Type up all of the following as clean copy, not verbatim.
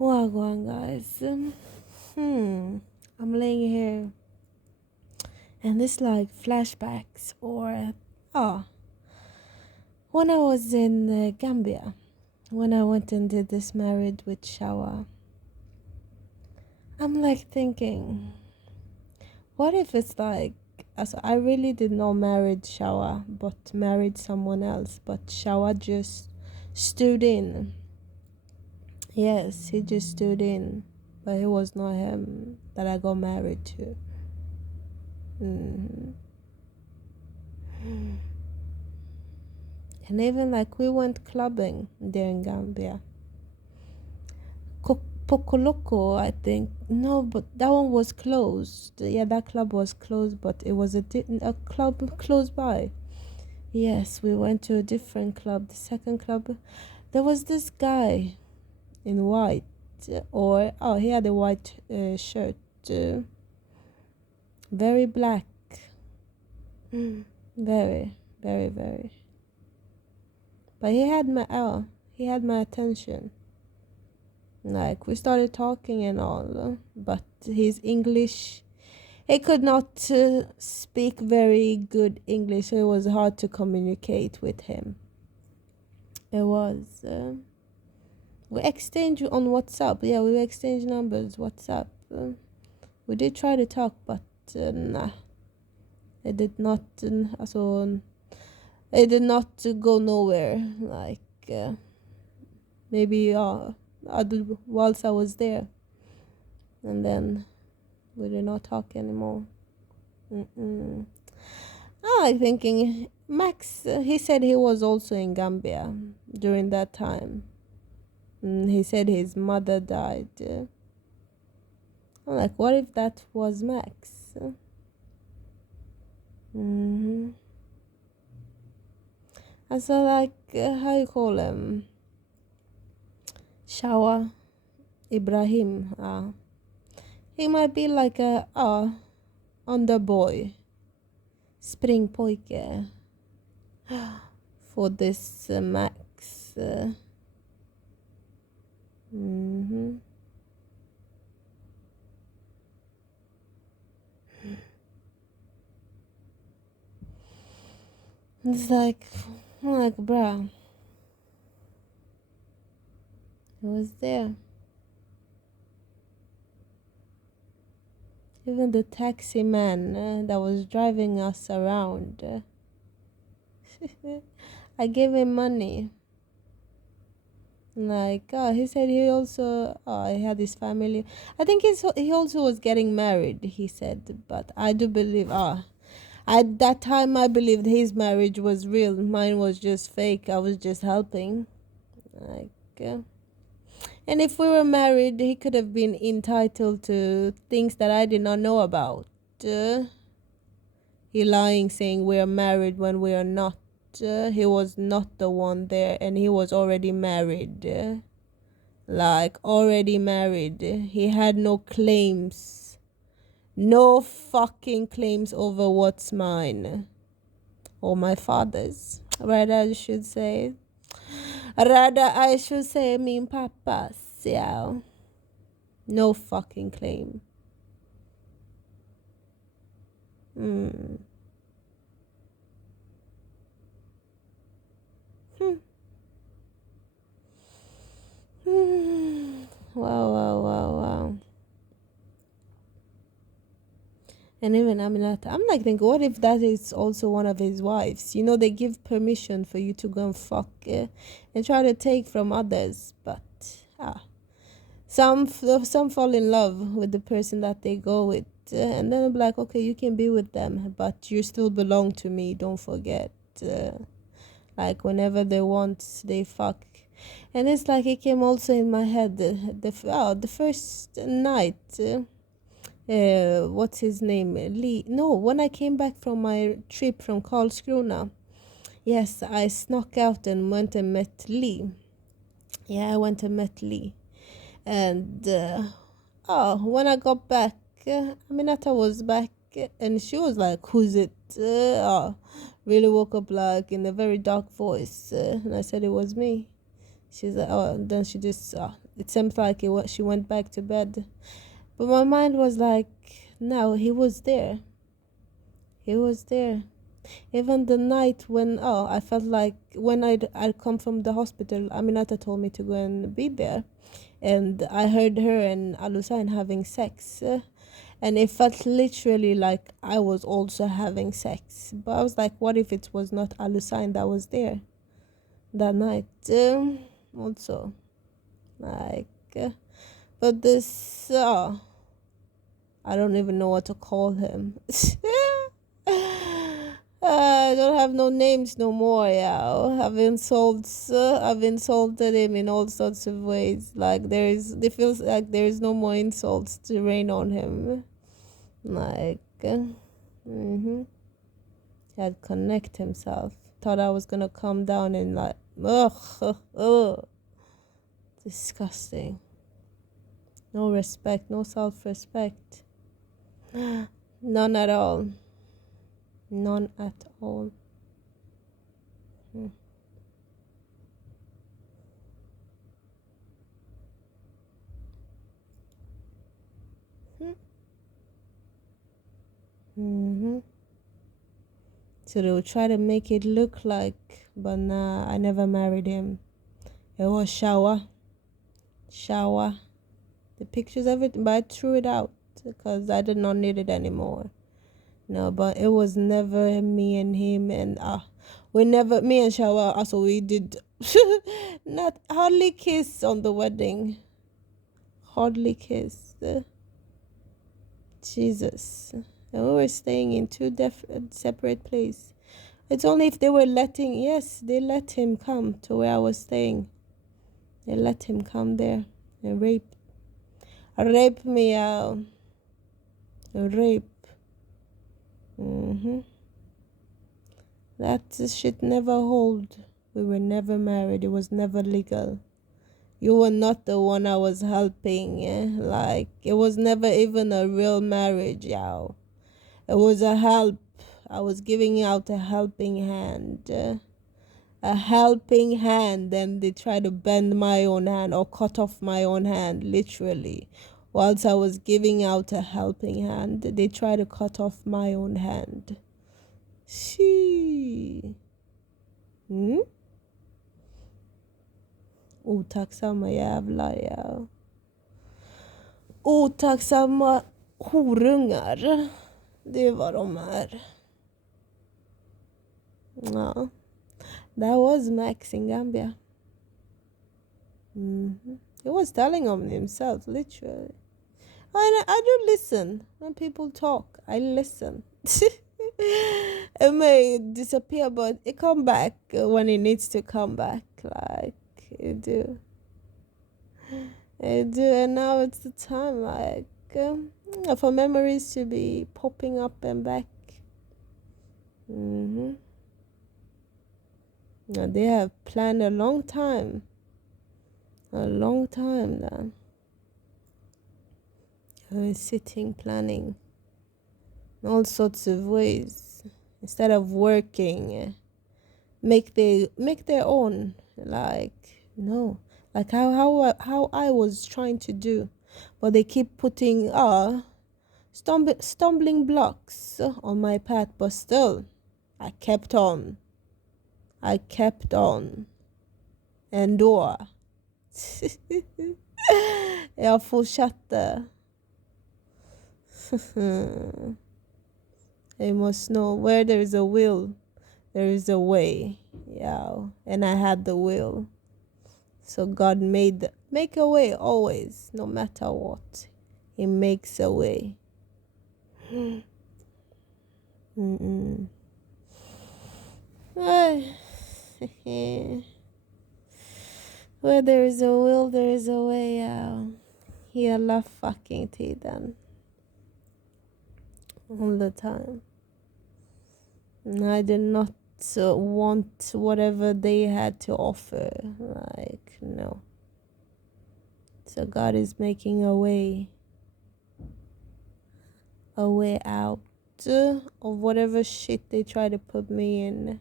Wagwan, guys. I'm laying here, and it's like flashbacks, or oh, when I was in Gambia, when I went and did this married with shower. I'm like thinking, what if it's like, as I really did not married shower, but married someone else, but shower just stood in. Yes, he just stood in, but it was not him that I got married to. hmm And even like we went clubbing there in Gambia. Pokoloko, I think. No, but that one was closed. Yeah, that club was closed, but it was a club close by. Yes, we went to a different club. The second club, there was this guy in white, or oh, he had a white shirt, very black. Very, very, very. But he had my attention. Like we started talking and all, but his English, he could not speak very good English, so it was hard to communicate with him. It was. We exchanged on WhatsApp. Yeah, we exchanged numbers WhatsApp. We did try to talk, but nah, it did not. So it did not go nowhere. Like maybe whilst I was there, and then we did not talk anymore. I like thinking Max. He said he was also in Gambia during that time. He said his mother died. I'm like, what if that was Max? Mm-hmm. And so, like, how you call him? Shawa Ibrahim. He might be like a underboy, spring pojke for this Max. Mm-hmm. It's like, bruh, he was there. Even the taxi man that was driving us around, I gave him money. Like, he said he also, he had his family. I think he also was getting married, he said. But I do believe, at that time, I believed his marriage was real. Mine was just fake. I was just helping. Like, and if we were married, he could have been entitled to things that I did not know about. He lying, saying we are married when we are not. He was not the one there, and he was already married. Like, already married. He had no claims. No fucking claims over what's mine. Or my father's. Rather, I should say. Me and papa's. Yeah. No fucking claim. Hmm. Wow. And even I'm like thinking, what if that is also one of his wives? You know, they give permission for you to go and fuck and try to take from others, but some fall in love with the person that they go with, and then I'm like, okay, you can be with them, but you still belong to me. Don't forget. Like whenever they want, they fuck. And it's like it came also in my head the first night. What's his name? Lee. No, when I came back from my trip from Karlskrona, yes, I snuck out and went and met Lee. Yeah, I went and met Lee. And when I got back, Aminata was back, and she was like, "Who's it?" Really woke up like in a very dark voice, and I said it was me. She's like, oh, and then she just it seems like she went back to bed. But my mind was like, no, he was there. He was there. Even the night when I felt like when I'd come from the hospital, Aminata told me to go and be there, and I heard her and Alusain having sex, and it felt literally like I was also having sex. But I was like, what if it was not Alusain that was there that night? Also, like, but this I don't even know what to call him. I don't have no names no more. Yeah, I've insulted him in all sorts of ways. Like it feels like there is no more insults to rain on him. Like, he had connect himself. Thought I was gonna come down and like, ugh, disgusting. No respect, no self-respect. None at all. None at all. So they would try to make it look like, but nah, I never married him. It was shower. The pictures, everything, but I threw it out because I did not need it anymore. No, but it was never me and him, and me and Shawa, also we did not hardly kiss on the wedding. Hardly kiss. Jesus. And we were staying in two separate places. It's only if they were they let him come to where I was staying. They let him come there and rape me out. Rape. That shit never hold. We were never married. It was never legal. You were not the one I was helping. Like, it was never even a real marriage, yow. It was a help. I was giving out a helping hand. A helping hand. Then they tried to bend my own hand or cut off my own hand, literally. Whilst I was giving out a helping hand, they tried to cut off my own hand. She. Otacksamma jävlar, ja. Otacksamma horungar. Det är vad de är. Ja. That was Max in Gambia. He was telling on himself, literally. I do listen when people talk. I listen. It may disappear, but it come back when it needs to come back. Like, it do. And now it's the time, like, for memories to be popping up and back. Now they have planned a long time then. I've been sitting planning in all sorts of ways. Instead of working, make their own. Like, no, like how I was trying to do, but they keep putting stumbling blocks on my path. But still, I kept on. Ändå. Jag fortsatte. You must know, where there is a will, there is a way. Yeah, and I had the will. So God make a way always, no matter what. He makes a way. Where there is a will, there is a way. Hela fucking tiden. All the time. And I did not want whatever they had to offer. Like, no. So God is making a way out of whatever shit they try to put me in.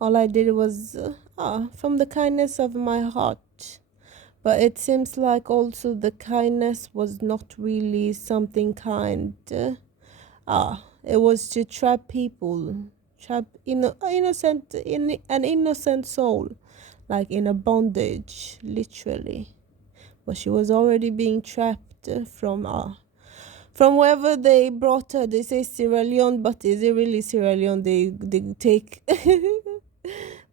All I did was from the kindness of my heart. But it seems like also the kindness was not really something kind. It was to trap people, trap an innocent soul, like in a bondage, literally. But she was already being trapped from wherever they brought her. They say Sierra Leone, but is it really Sierra Leone? They take.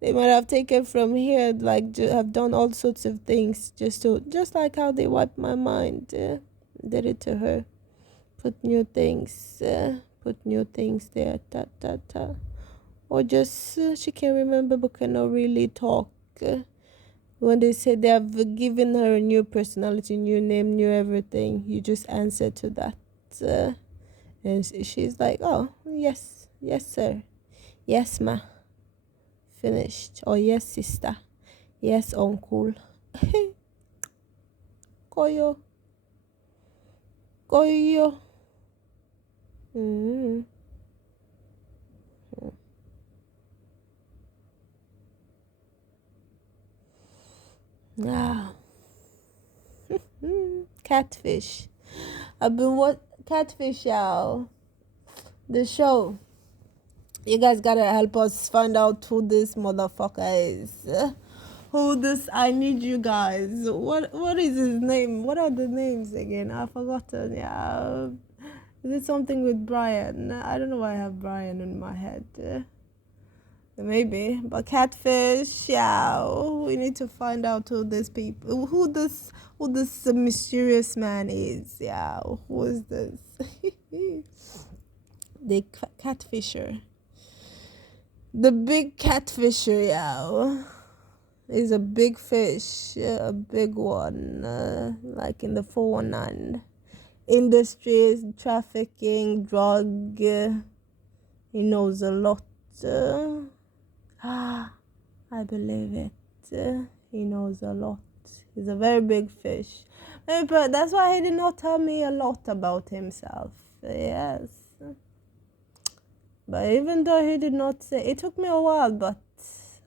They might have taken from here, like have done all sorts of things just like how they wiped my mind. Did it to her. Put new things there. Ta ta ta. Or just she can't remember but cannot really talk. When they say they have given her a new personality, new name, new everything, you just answer to that. And she's like, oh, yes, yes, sir. Yes, ma. Finished. Or yes, sister. Yes, uncle. Koyo. Koyo. Mm-hmm. Ah. Catfish. I've been what Catfish, y'all. The show. You guys gotta help us find out who this motherfucker is. Who this? I need you guys. What is his name? What are the names again? I've forgotten. Yeah. Is it something with Brian? I don't know why I have Brian in my head. Maybe, but Catfish. Yeah, we need to find out who this mysterious man is. Yeah, who is this? The catfisher. The big catfisher, yeah. Is a big fish, a big one, like in the 419 industries, trafficking, drug. He knows a lot. I believe it. He knows a lot. He's a very big fish. But that's why he did not tell me a lot about himself. Yes. But even though he did not say, it took me a while, but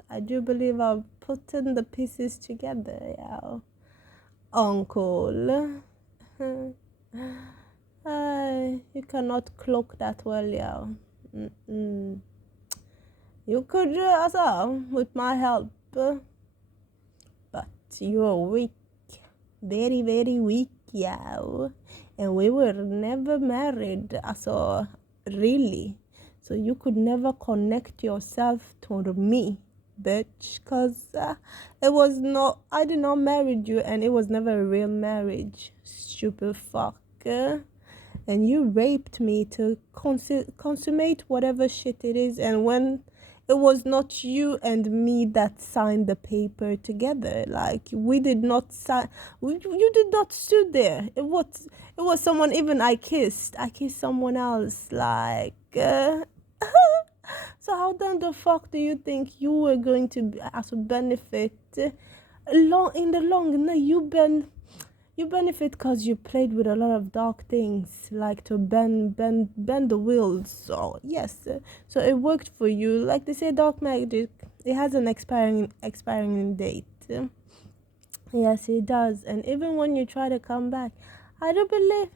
I do believe I've put in the pieces together, yeah. Uncle. You cannot cloak that well, yeah. Mm-mm. You could also, with my help, but you're weak. Very, very weak, yeah. And we were never married, so really. So you could never connect yourself to me, bitch, because I did not marry you, and it was never a real marriage, stupid fuck. And you raped me to consummate whatever shit it is, and when it was not you and me that signed the paper together, like we did not sign, you did not stood there. It was someone. Even I kissed someone else, like so how then the fuck do you think you were going to as a benefit in the long? No, you benefit because you played with a lot of dark things, like to bend the wheels. So yes, so it worked for you. Like they say, dark magic, it has an expiring date. Yes, it does. And even when you try to come back, I don't believe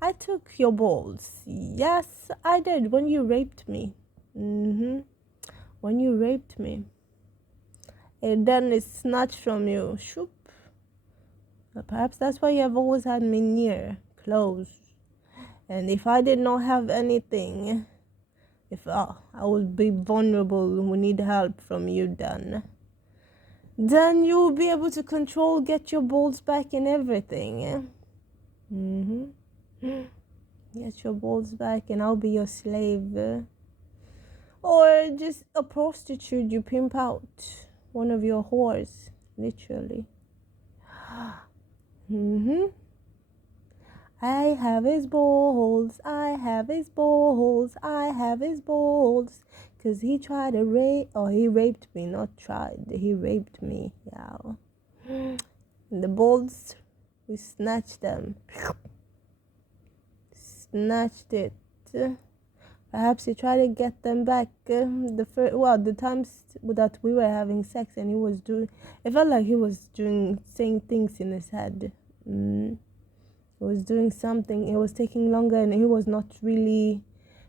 I took your balls. Yes, I did when you raped me. When you raped me, and then it's snatched from you. Shoop. Perhaps that's why you have always had me near, close. And if I did not have anything, if I would be vulnerable and would need help from you, then you will be able to control, get your balls back and everything. Get your balls back and I'll be your slave. Or just a prostitute you pimp out. One of your whores, literally. I have his balls, I have his balls, I have his balls. Cause he tried to he raped me, not tried, he raped me, yeah. And the balls, we snatched them. Snatched it. Perhaps he tried to get them back. The times that we were having sex, and he was doing. It felt like he was doing saying things in his head. He was doing something. It was taking longer, and he was not really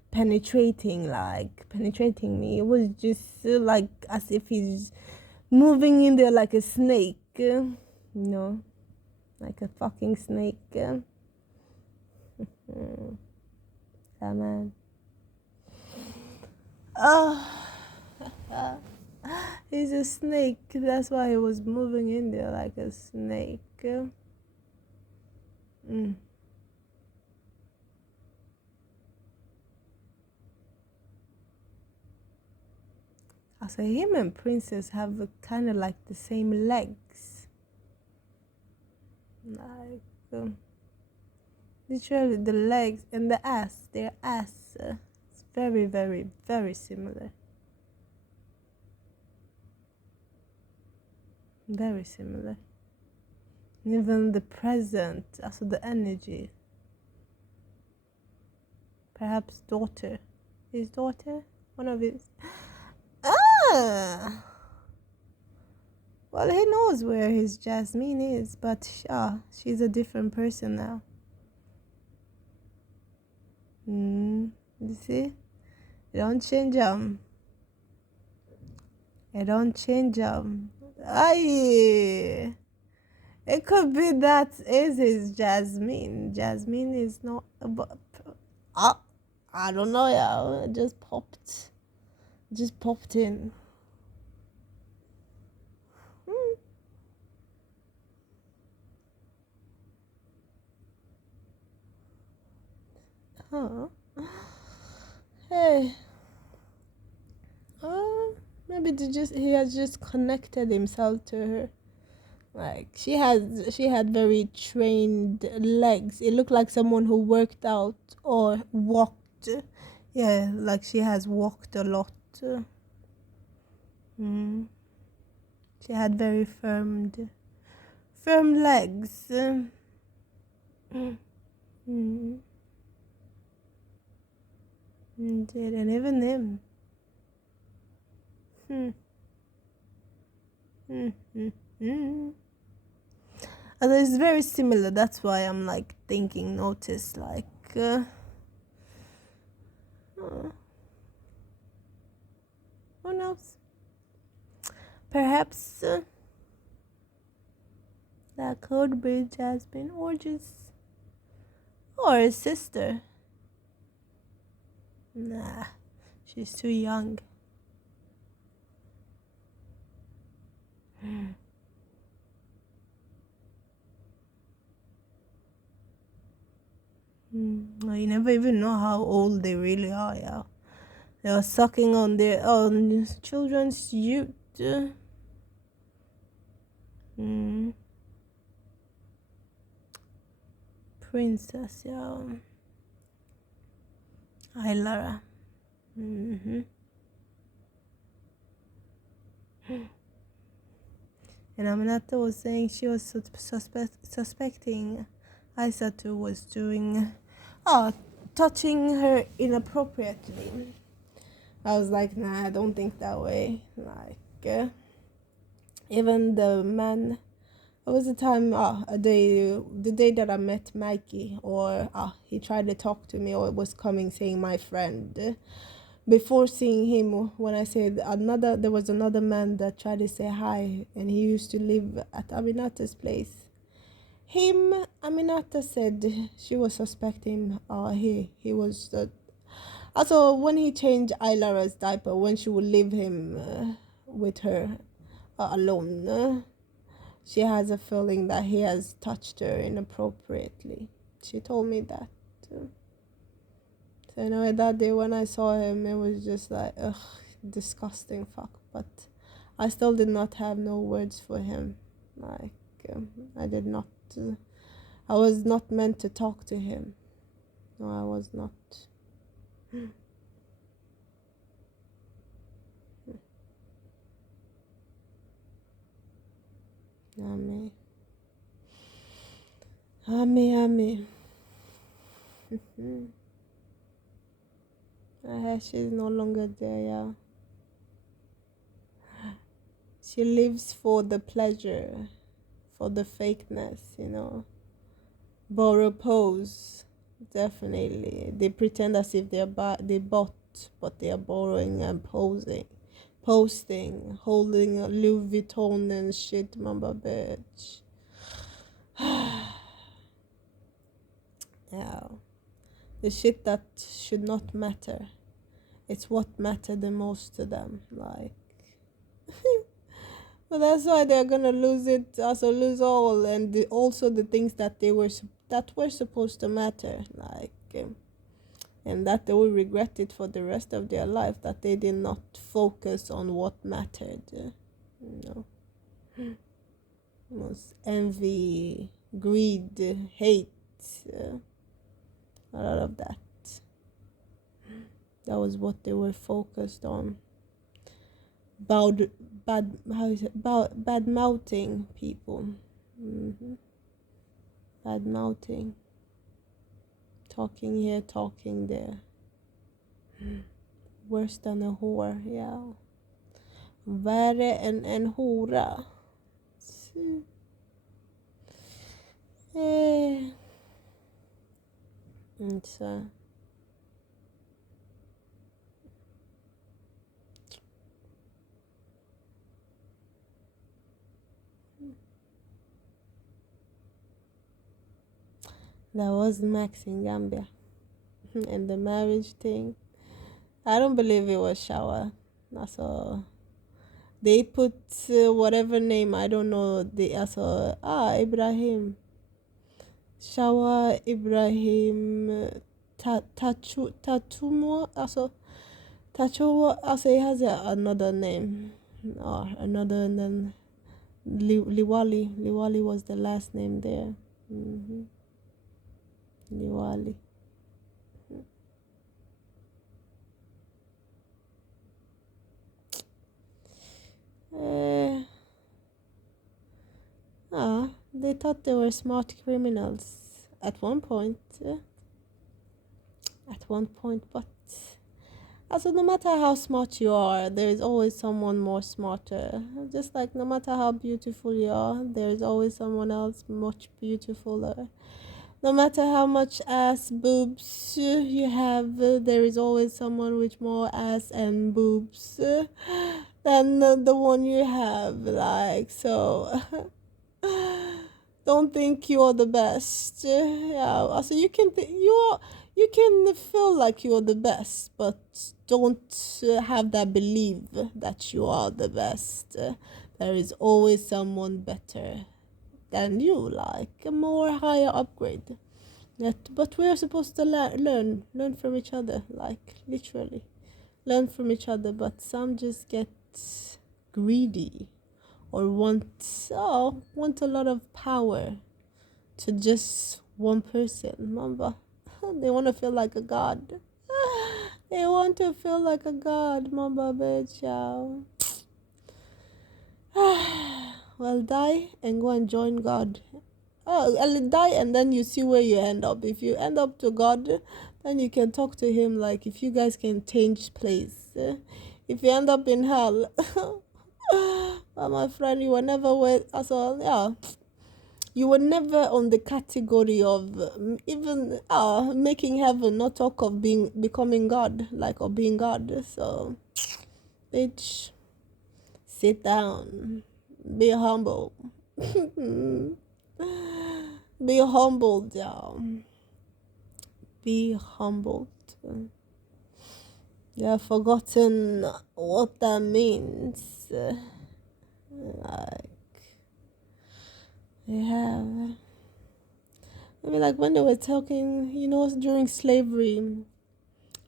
penetrating me. It was just like as if he's moving in there like a snake. Like a fucking snake. Yeah, man. Oh, he's a snake. That's why he was moving in there like a snake. I say him and Princess have kind of like the same legs. Like, literally the legs and the ass, their ass. It's very, very, very similar. Very similar. And even the present, also the energy. Perhaps daughter. His daughter? One of his. Ah! Well, he knows where his Jasmine is, but she's a different person now. You see? You don't change them. You don't change them. Aye. It could be that is his Jasmine. Jasmine is not. But I don't know, yeah. It just popped. Just popped in. Huh. Hey. Maybe he has just connected himself to her. Like she had very trained legs. It looked like someone who worked out or walked. Yeah, like she has walked a lot. Mm. She had very firm legs. Mm. Indeed, and even him. Hmm. And it's very similar. That's why I'm like thinking, notice like. Who knows? Perhaps that could be Jasmine or his sister. Nah, she's too young. Well, you never even know how old they really are, yeah. They are sucking on their own children's youth. Princess, yeah. Lara. And Aminata was saying she was suspecting Aisatu was touching her inappropriately. I was like, nah, I don't think that way. Like, even the man, it was the day that I met Mikey, or he tried to talk to me, or was coming saying my friend. Before seeing him, when I said there was another man that tried to say hi, and he used to live at Aminata's place. Aminata said she was suspecting he was also when he changed Ailara's diaper, when she would leave him with her alone, she has a feeling that he has touched her inappropriately. She told me that. So anyway, that day when I saw him, it was just like, ugh, disgusting fuck. But I still did not have no words for him. Like, I did not. I was not meant to talk to him. No, I was not. Ame. Ame, ame. She's no longer there, yeah. She lives for the pleasure, for the fakeness, Borrow pose, definitely. They pretend as if they bought, but they are borrowing and posting, holding a Louis Vuitton and shit, mama bitch. Yeah, the shit that should not matter. It's what mattered the most to them, like. But that's why they're gonna lose it, also lose all, and also the things that were supposed to matter, like, and that they will regret it for the rest of their life, that they did not focus on what mattered. You know, was envy, greed, hate, a lot of that. That was what they were focused on. Bad mouthing people. Bad mouthing. Talking here, talking there. Worse than a whore, yeah. Värre än en hora. So. That was Max in Gambia. And the marriage thing. I don't believe it was Shawa. That's all. They put whatever name, I don't know. Ibrahim. Shawa Ibrahim Tatumo. Tachumo. He has another name. Or another, and then Liwali. Liwali was the last name there. Liwali. They thought they were smart criminals at one point. But also, no matter how smart you are, there is always someone more smarter. Just like no matter how beautiful you are, there is always someone else much beautifuler. No matter how much ass boobs you have, there is always someone with more ass and boobs than the one you have. Like, so don't think you're the best. Yeah, also you can you can feel like you're the best, but don't have that belief that you are the best. There is always someone better than you, like a more higher upgrade. But we are supposed to learn from each other, like literally learn from each other. But some just get greedy or want a lot of power to just one person. Remember, they want to feel like a god. They want to feel like a god, mamba bitch. Well, die and go and join God. I'll die, and then you see where you end up. If you end up to God, then you can talk to him, like if you guys can change place. If you end up in hell, well, my friend, you were never you were never on the category of even making heaven, not talk of becoming God, like, or being God. So bitch, sit down, be humble. Be humbled, y'all. Be humbled. You have forgotten what that means. Like, they have. I mean, like when they were talking, during slavery,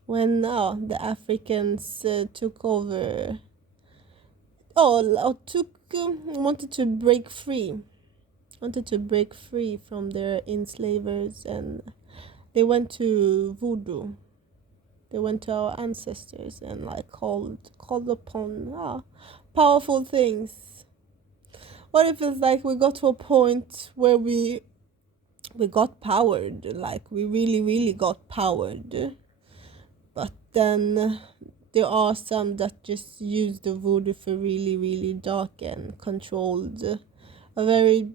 when the Africans took over, wanted to break free from their enslavers, and they went to voodoo. They went to our ancestors and like called upon powerful things. What if it's like we got to a point where we got powered, like we really, really got powered, but then there are some that just use the voodoo for really, really dark and controlled, a very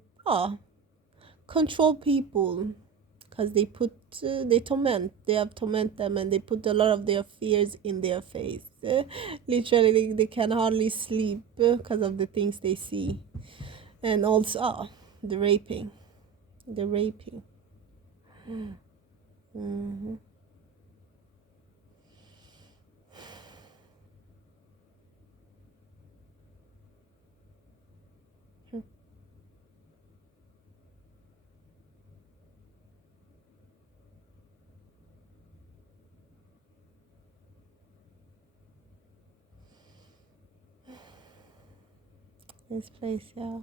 control people, because they have torment them, and they put a lot of their fears in their face. Literally, they can hardly sleep because of the things they see, and also the raping, the raping. Mm-hmm. This place, yeah.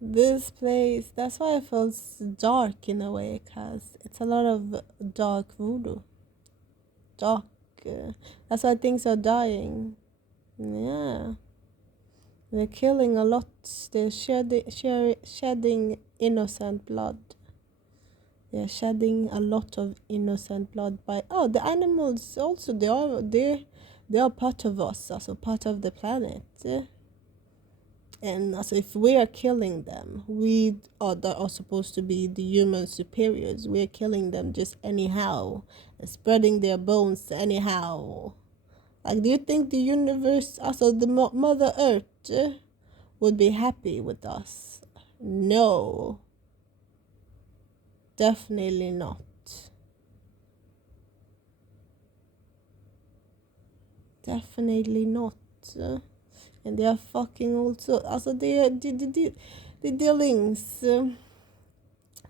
This place, that's why it feels dark in a way, because it's a lot of dark voodoo. Dark. That's why things are dying. Yeah. They're killing a lot. They're shedding innocent blood. They're shedding a lot of innocent blood by the animals also, they are part of us, also part of the planet. And also, if we are killing them, we are that are supposed to be the human superiors. We're killing them just anyhow, and spreading their bones anyhow. Like, do you think the universe, also the Mother Earth, would be happy with us? No, definitely not. Definitely not. And they are fucking also they are the dealings.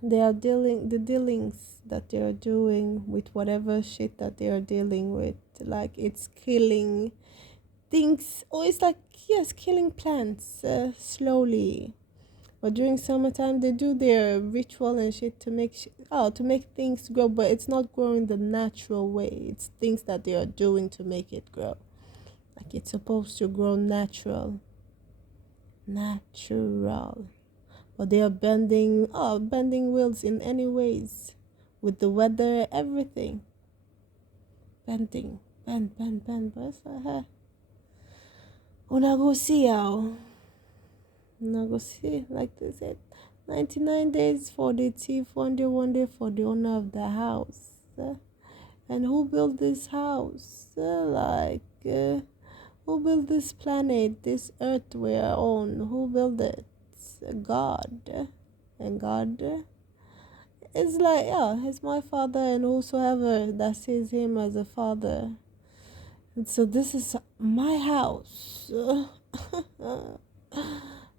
They are dealing the dealings that they are doing with whatever shit that they are dealing with. Like, it's killing things. Oh, it's like, yes, killing plants slowly. But during summertime, they do their ritual and shit to make to make things grow. But it's not growing the natural way. It's things that they are doing to make it grow. Like, it's supposed to grow natural. But they are bending wheels in any ways, with the weather, everything. Bending, bend. But una go see how. Una go see, like they said, 99 days for the thief, one day for the owner of the house. And who built this house? Who built this planet, this earth we are on? Who built it? God. And God is like, he's my father, and whosoever that sees him as a father. And so this is my house.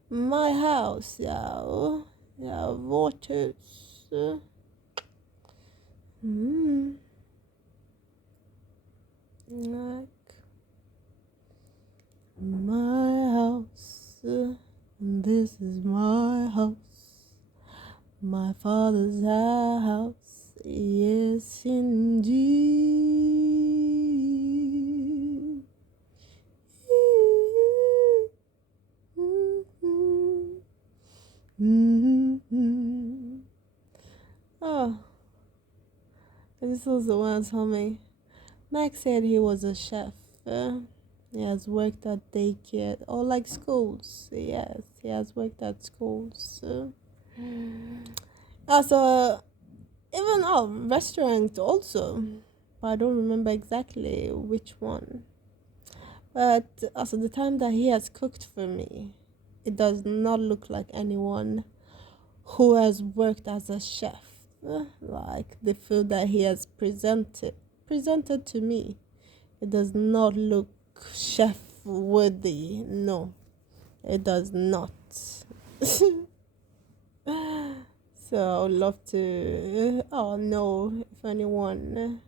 My house, yeah. Yeah, waters. Like, my house. This is my house. My father's house, yes indeed. Oh, this was the one told me. Max said he was a chef. He has worked at daycare or like schools. Yes, he has worked at schools. Also, even restaurant also, but I don't remember exactly which one. But also, the time that he has cooked for me, it does not look like anyone who has worked as a chef. Like, the food that he has presented to me, it does not look chef worthy. No, it does not. So I would love to know if anyone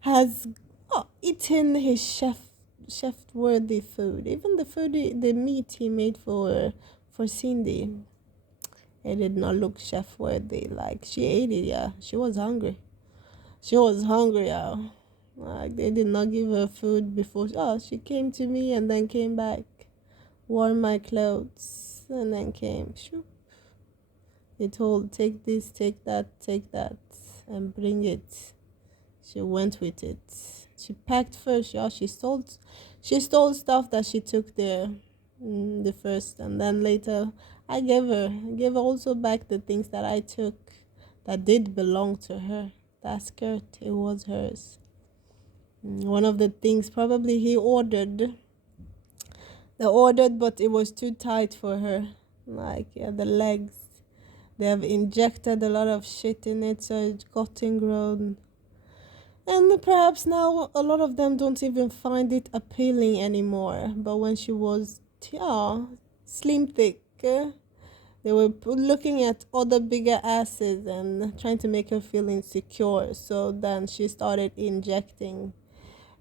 has eaten his chef worthy food. Even the meat he made for Cindy, it did not look chef worthy. Like, she ate it, yeah. She was hungry. Yeah. Like, they did not give her food before. She came to me and then came back, wore my clothes, and then came. Shoop. He told, take this, take that, and bring it. She went with it. She packed first, yeah. She stole stuff that she took there, the first, and then later I gave her also back the things that I took that did belong to her. That skirt, it was hers. One of the things probably he ordered. They ordered, but it was too tight for her. Like, yeah, the legs. They have injected a lot of shit in it, so it got ingrown. And perhaps now a lot of them don't even find it appealing anymore. But when she was, yeah, slim thick, they were looking at other bigger asses and trying to make her feel insecure. So then she started injecting.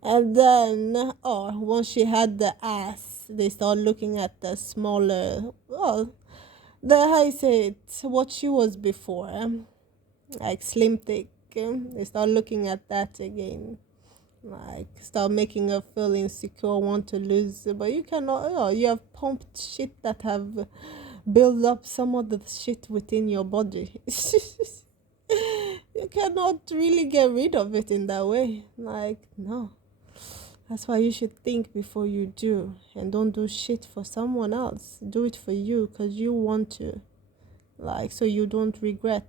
And then, oh, once she had the ass, they started looking at the smaller, well, the how you say it, what she was before, like slim thick. They start looking at that again, like start making her feel insecure, want to lose. But you cannot. Oh, you have pumped shit that have built up some of the shit within your body. You cannot really get rid of it in that way. Like, no. That's why you should think before you do, and don't do shit for someone else. Do it for you because you want to, like, so you don't regret.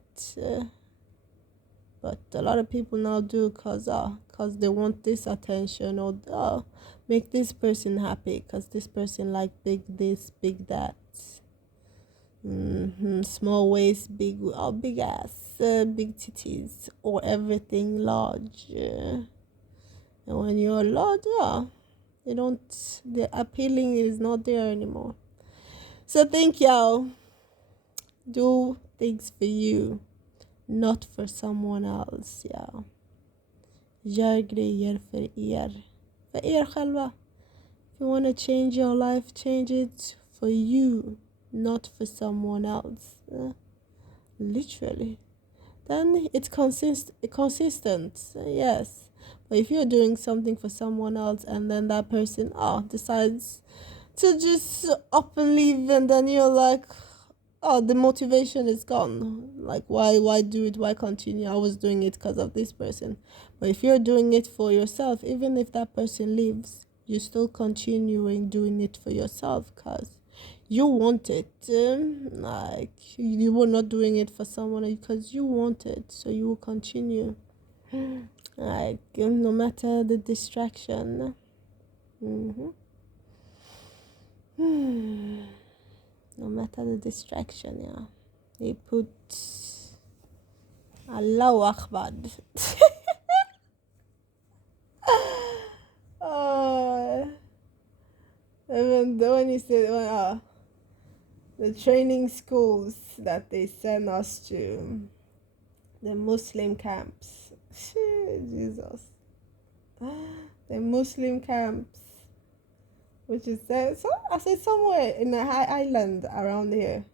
But a lot of people now do cause they want this attention, or make this person happy because this person like big this, big that. Small waist, big ass, big titties, or everything large. And when you're large, they don't. The appealing is not there anymore. So think, y'all. Do things for you, not for someone else. Yeah. Gör grejer för er. För er själva. If you want to change your life, change it for you, not for someone else. Literally. Then it's consistent. Yes. But if you're doing something for someone else and then that person decides to just up and leave, and then you're like, the motivation is gone. Like, why do it? Why continue? I was doing it because of this person. But if you're doing it for yourself, even if that person leaves, you still continuing doing it for yourself because you want it. Like, you were not doing it for someone because you want it, so you will continue. Like, no matter the distraction. Mm-hmm. No matter the distraction, yeah. They put Allahu Akbar. uh, even though when you said the training schools that they send us to, the Muslim camps. Jesus. The Muslim camps, which is so I say somewhere in a high island around here,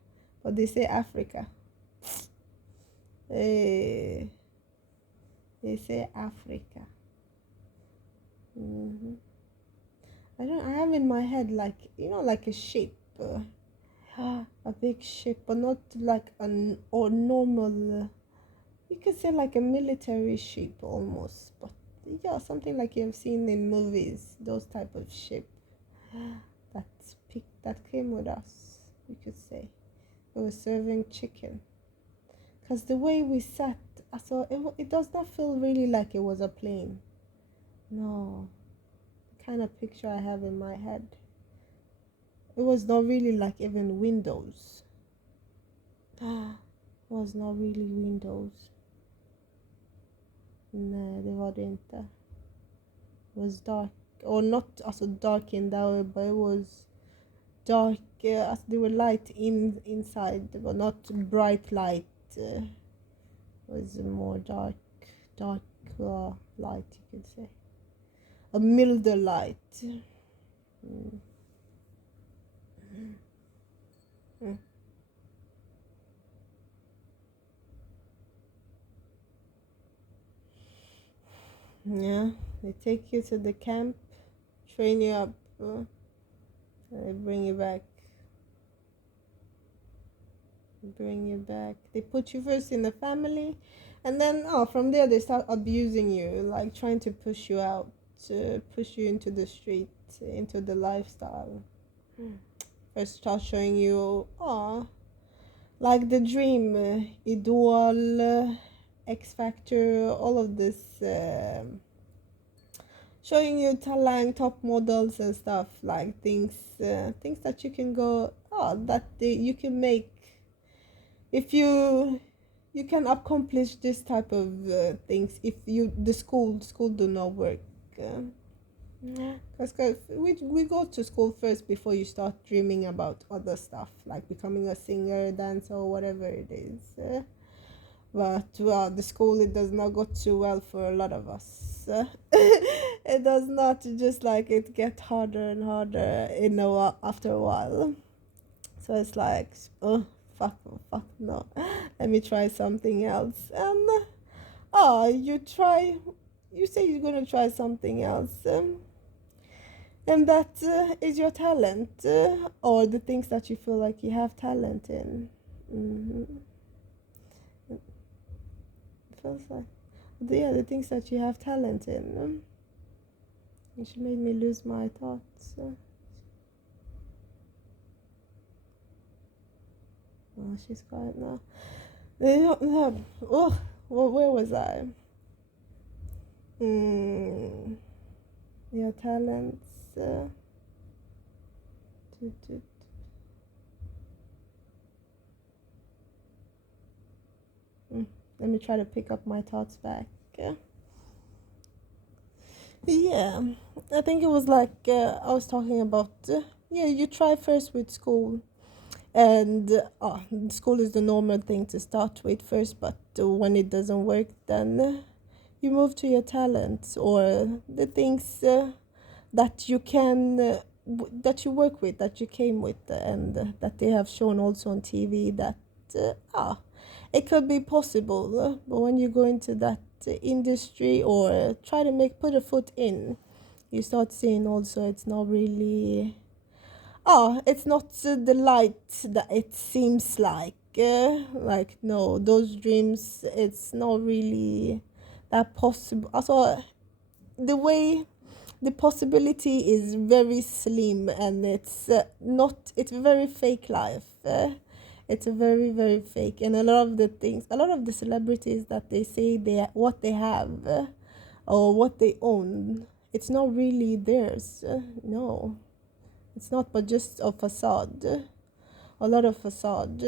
but they say Africa. Hey, they say Africa. hmm I have in my head, like, like a shape, a big shape, but not like an or normal. You could say like a military shape almost, but yeah, something like you've seen in movies. Those type of shape that came with us. You could say we were serving chicken, because the way we sat, I saw it does not feel really like it was a plane. No, the kind of picture I have in my head, it was not really like even windows. It was not really windows. No, det var det inte. It was dark, or not also dark in that way, but it was dark. As they were light inside, but not bright light. It was more dark light, you could say, a milder light. Mm. Mm. Yeah, they take you to the camp, train you up, and they bring you back. bring you back. They put you first in the family, and then from there they start abusing you, like trying to push you out, to push you into the street, into the lifestyle. First start showing you, like the dream, Idol, X Factor, all of this. Showing you talent, top models and stuff, like things that you can go, you can make if you can accomplish this type of things if you the school do not work. Because we go to school first before you start dreaming about other stuff like becoming a singer, dancer, or whatever it is. But well, the school, it does not go too well for a lot of us. It does not, just like it get harder and harder after a while. So it's like, oh fuck, no, let me try something else. And you say you're gonna try something else, and that is your talent, or the things that you feel like you have talent in. It feels like, the things that you have talent in. She made me lose my thoughts. Oh, she's quiet now. Oh, where was I? Your talents. Let me try to pick up my thoughts back. Yeah, I think it was like I was talking about. You try first with school, and school is the normal thing to start with first. But when it doesn't work, then you move to your talents, or the things that you can that you work with, that you came with, and that they have shown also on TV, that it could be possible. But when you go into that industry, or try to put a foot in, you start seeing also it's not really it's not the light that it seems like. No, those dreams, it's not really that possible. Also, the possibility is very slim, and it's not, it's very fake life. It's a very, very fake. And a lot of the celebrities that they say what they have, or what they own, it's not really theirs. No, it's not, but just a facade. A lot of facade.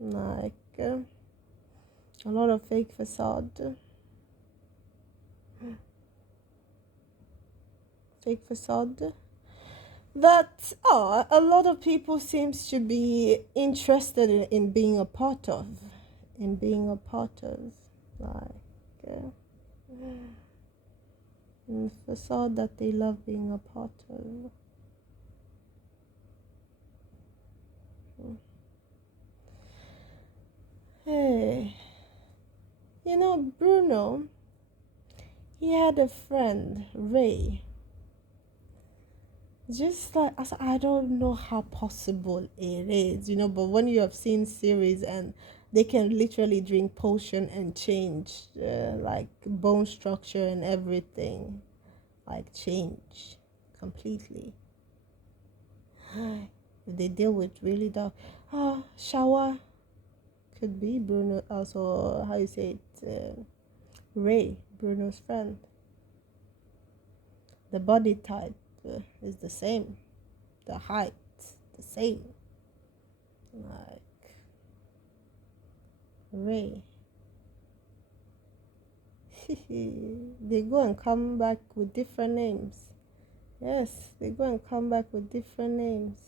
Like a lot of fake facade. Fake facade that a lot of people seems to be interested in being a part of, like facade that they love being a part of. Hey, Bruno, he had a friend, Ray. Just like, I don't know how possible it is, but when you have seen series, and they can literally drink potion and change like bone structure and everything, like change completely. If they deal with really dark, shower could be Bruno, also, how you say it, Ray, Bruno's friend. The body type is the same, the height the same, like Ray. They go and come back with different names. Yes, they go and come back with different names.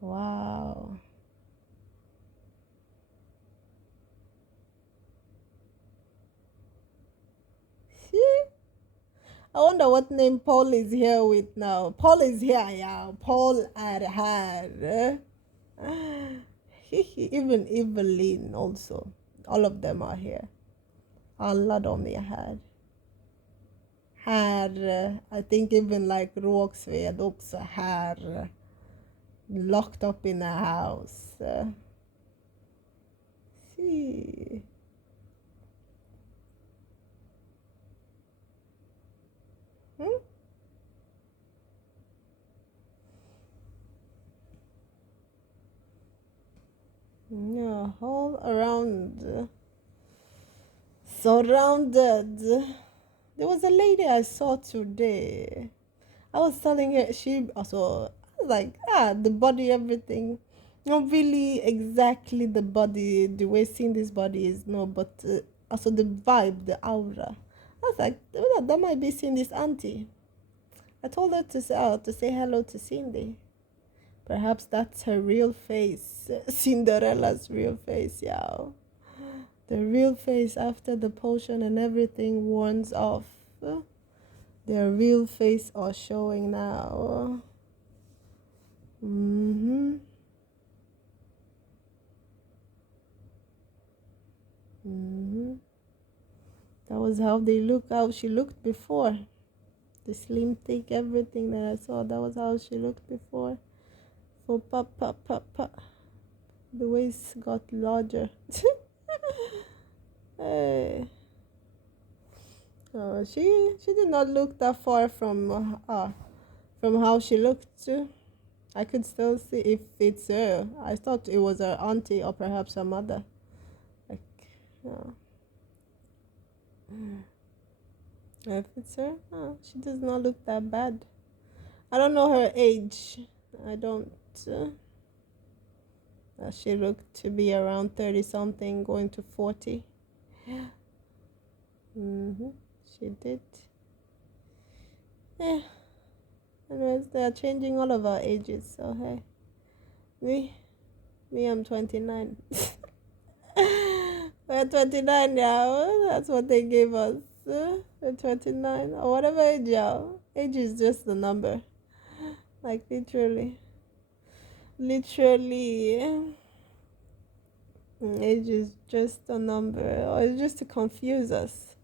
Wow. I wonder what name Paul is here with now. Paul is here, yeah. Paul Arhar. Even Evelyn also. All of them are here. Alla de är här. Här, I think even like Rågsved också här. locked up in a house. See. Hmm? Yeah, all around, surrounded. There was a lady I saw today. I was telling her, she also, I was like, the body, everything. Not really exactly the body, the way seeing this body is, no, but also the vibe, the aura. I was like, that might be seeing this auntie. I told her to say hello to Cindy. Perhaps that's her real face, Cinderella's real face, yeah. The real face after the potion and everything warns off. Their real face are showing now. Mm-hmm. Mm-hmm. That was how she looked before. The slim, thick, everything that I saw, that was how she looked before. For pop, pop, pop, pop. The waist got larger. Hey. She did not look that far from how she looked. I could still see if it's her. I thought it was her auntie or perhaps her mother. Like, yeah. If it's her, she does not look that bad. I don't know her age. I don't. She looked to be around 30 something, going to 40. Yeah. She did. Yeah. Anyways, they are changing all of our ages. So hey, me, I'm 29. We're 29 now. That's what they gave us. We're 29 or whatever age, y'all. Age is just a number. Like literally. Literally. Age is just a number, or it's just to confuse us.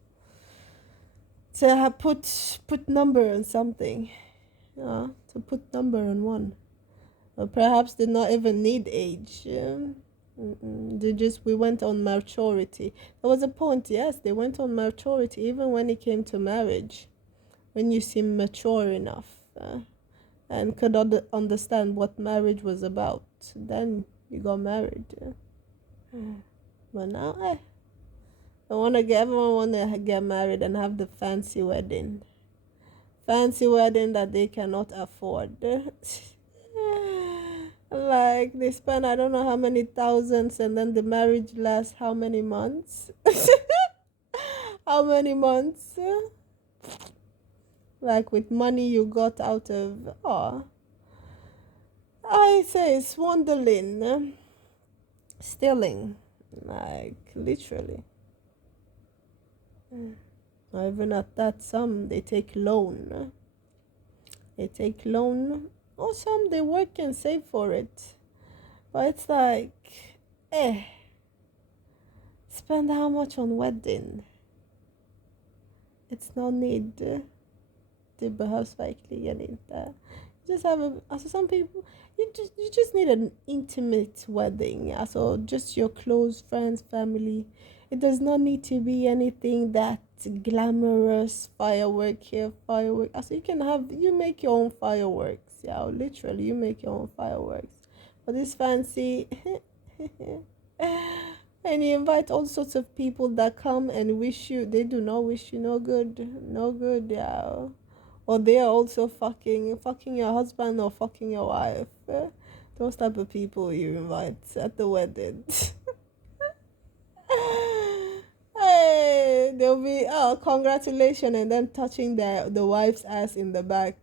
To have put number on something. To put number on one. Or perhaps did not even need age. We went on maturity. There was a point, yes, they went on maturity even when it came to marriage. When you seem mature enough and could understand what marriage was about, then you got married. But now, everyone want to get married and have the fancy wedding that they cannot afford. Like they spend I don't know how many thousands, and then the marriage lasts how many months? How many months? Like with money you got out of I say swindling, stealing, like literally. Or even at that, some they take loan. Or some they work and save for it. But it's like, spend how much on wedding? It's no need. Det behövs verkligen inte. Just have some people, you just need an intimate wedding. Just your close friends, family. It does not need to be anything that glamorous, firework here, firework. You make your own fireworks. Yeah, literally, you make your own fireworks. But this fancy, and you invite all sorts of people that come and wish you. They do not wish you no good. Yeah, or they are also fucking your husband or fucking your wife. Those type of people you invite at the wedding. Hey, they'll be congratulations, and then touching the wife's ass in the back.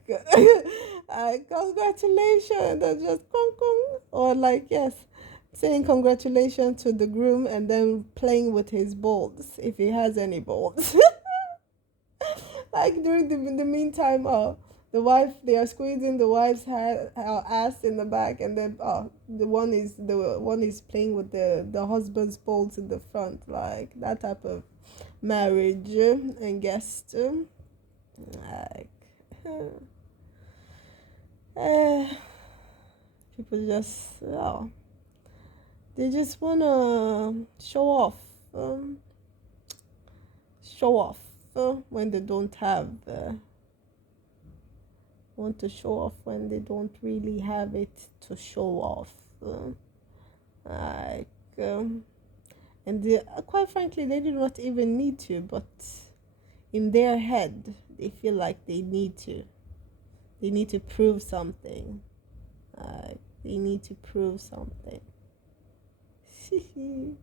Congratulations, and then just or like yes, saying congratulations to the groom and then playing with his balls if he has any balls. Like during the meantime, the wife, they are squeezing the wife's ass in the back, and then the one is playing with the husband's balls in the front, like that type of marriage and guest, like People just, oh, they just wanna um, show off when they don't have, want to show off when they don't really have it to show off. Like, and they, quite frankly, they do not even need to, but in their head, they feel like they need to. They need to prove something. They need to prove something. And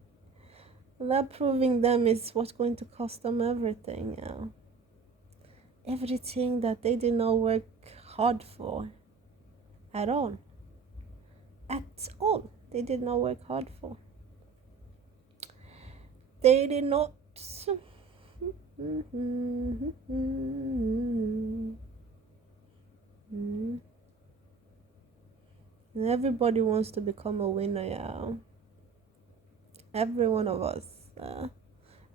that proving them is what's going to cost them everything. Everything that they did not work hard for at all. At all. They did not work hard for. They did not. And everybody wants to become a winner, yeah. Every one of us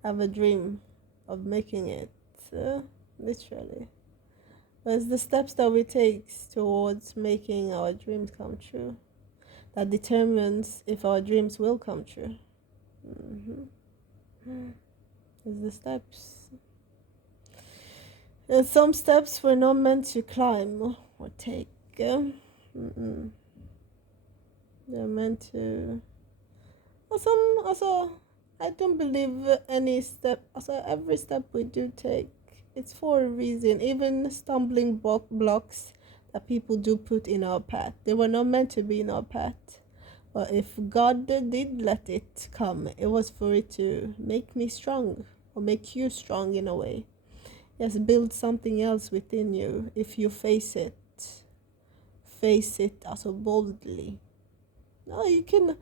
have a dream of making it, literally. But it's the steps that we take towards making our dreams come true that determines if our dreams will come true. It's the steps. And some steps we're not meant to climb or take. They're meant to. Also, I don't believe any step. Also, every step we do take, it's for a reason. Even stumbling blocks that people do put in our path, they were not meant to be in our path. But if God did let it come, it was for it to make me strong or make you strong in a way. Yes, build something else within you if you face it also boldly. No, you can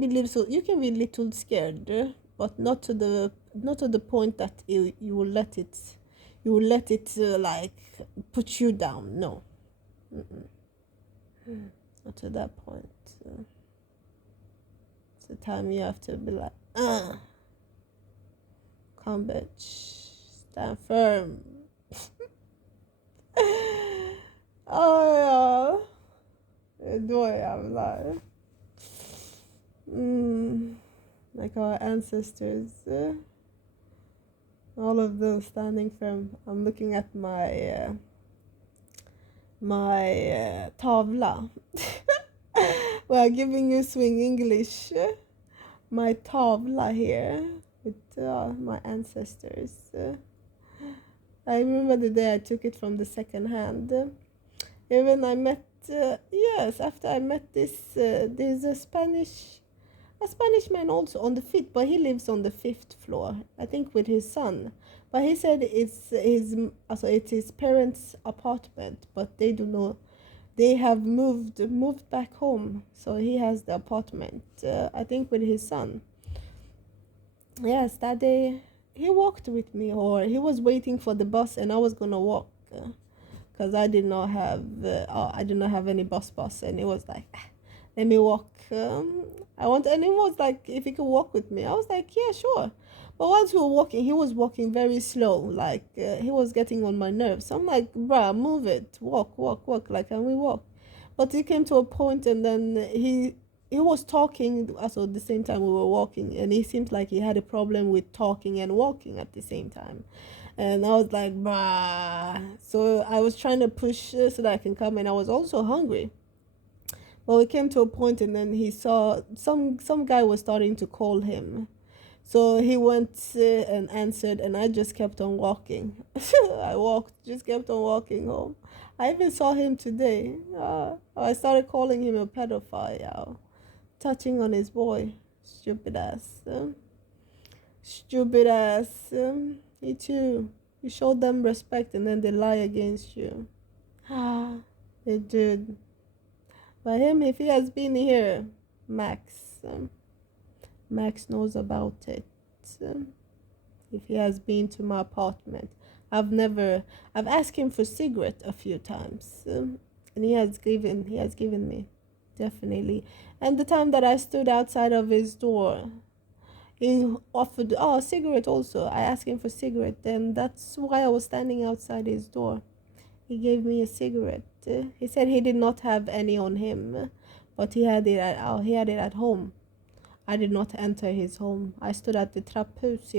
be little scared, but not to the point that you will let it like put you down. No. Not to that point. It's the time you have to be like, come bitch, stand firm. Oh yeah, do I am like our ancestors, all of them standing firm. I'm looking at my tavla. We're giving you swing English. My tavla here with my ancestors. I remember the day I took it from the second hand. Even I met, yes, after I met this, there's a Spanish man also on the fifth, but he lives on the fifth floor, I think, with his son. But he said it's his parents' apartment, but they do know, they have moved back home, so he has the apartment, I think, with his son. Yes, that day he walked with me, or he was waiting for the bus, and I was gonna walk. Because I did not have any bus, and it was like, let me walk. And it was like, if he could walk with me, I was like, yeah, sure. But once we were walking, he was walking very slow, like he was getting on my nerves. So I'm like, bruh, move it, walk, like, can we walk? But it came to a point, and then he was talking also at the same time we were walking, and he seemed like he had a problem with talking and walking at the same time. And I was like, bah. So I was trying to push so that I can come, and I was also hungry. But we came to a point, and then he saw some guy was starting to call him. So he went and answered, and I just kept on walking. Just kept on walking home. I even saw him today. I started calling him a pedophile, touching on his boy. Stupid ass. Me too. You showed them respect, and then they lie against you. They did. But him, if he has been here, Max knows about it. If he has been to my apartment, I've asked him for cigarette a few times, and he has given me, definitely. And the time that I stood outside of his door, he offered cigarette also. I asked him for cigarette, and that's why I was standing outside his door. He gave me a cigarette. He said he did not have any on him, but he had it at home. I did not enter his home. I stood at the trapphus.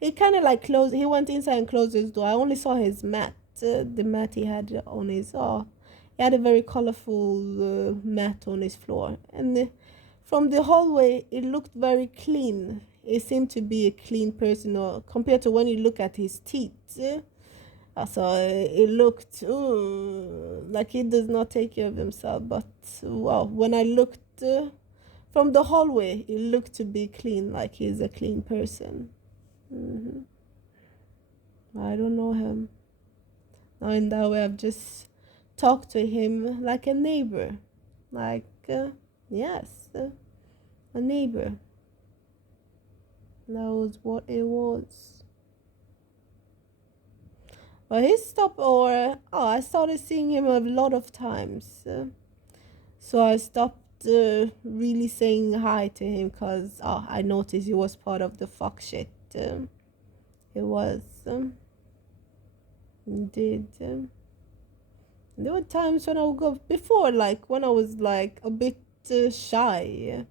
He kind of like closed. He went inside and closed his door. I only saw his mat, the mat he had on his. He had a very colorful mat on his floor, and from the hallway, it looked very clean. He seemed to be a clean person, or compared to when you look at his teeth. So it looked like he does not take care of himself. But wow, when I looked from the hallway, it looked to be clean, like he's a clean person. I don't know him. Now in that way, I've just talked to him like a neighbor. Like, yes, a neighbor. That was what it was. But he stopped, I started seeing him a lot of times. So I stopped really saying hi to him because I noticed he was part of the fuck shit. It was. Indeed. There were times when I would go before, like when I was like a bit shy.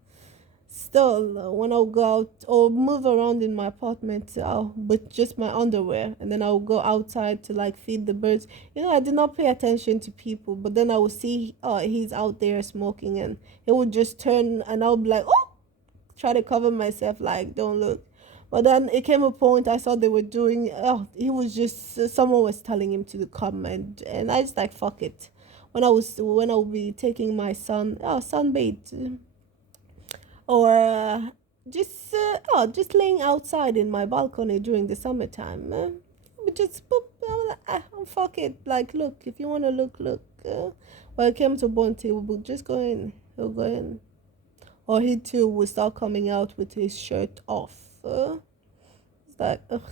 Still, when I would go out or move around in my apartment with just my underwear, and then I would go outside to like feed the birds. I did not pay attention to people, but then I would see he's out there smoking, and he would just turn, and I would be like, oh, try to cover myself, like don't look. But then it came a point I saw they were doing. He was just someone was telling him to come, and I just like fuck it. When I would be taking my son sunbathe, or just laying outside in my balcony during the summertime. Just boop, I'm like, fuck it. Like, look, if you want to look. When it came to point, he would just go in. He'll go in, or he too would start coming out with his shirt off. It's like, ugh,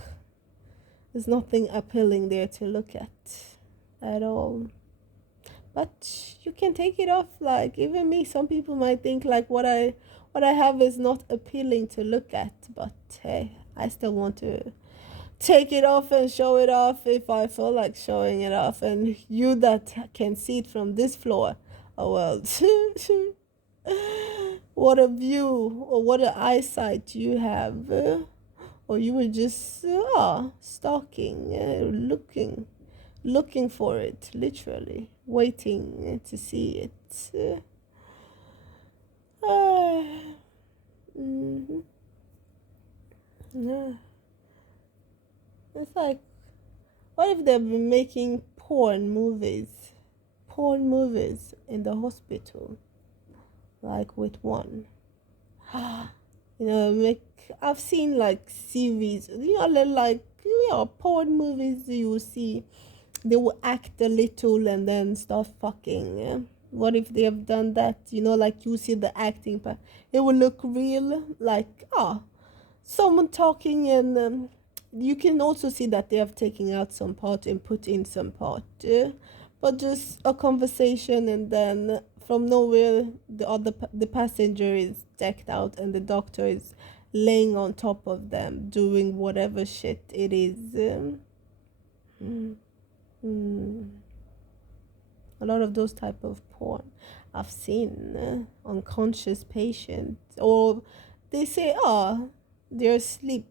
there's nothing appealing there to look at all. But you can take it off. Like, even me, some people might think like what I have is not appealing to look at, but hey, I still want to take it off and show it off if I feel like showing it off. And you that can see it from this floor, oh well, what a view or what an eyesight you have. Or you were just stalking, looking for it, literally waiting to see it. Yeah. It's like, what if they've been making porn movies in the hospital, like with one? I've seen like series, like porn movies. You will see they will act a little and then start fucking. Yeah? What if they have done that? Like you see the acting part, it will look real, like someone talking, and you can also see that they have taken out some part and put in some part, but just a conversation, and then from nowhere the passenger is decked out and the doctor is laying on top of them doing whatever shit it is. A lot of those type of porn I've seen. Unconscious patients, or they say they're asleep,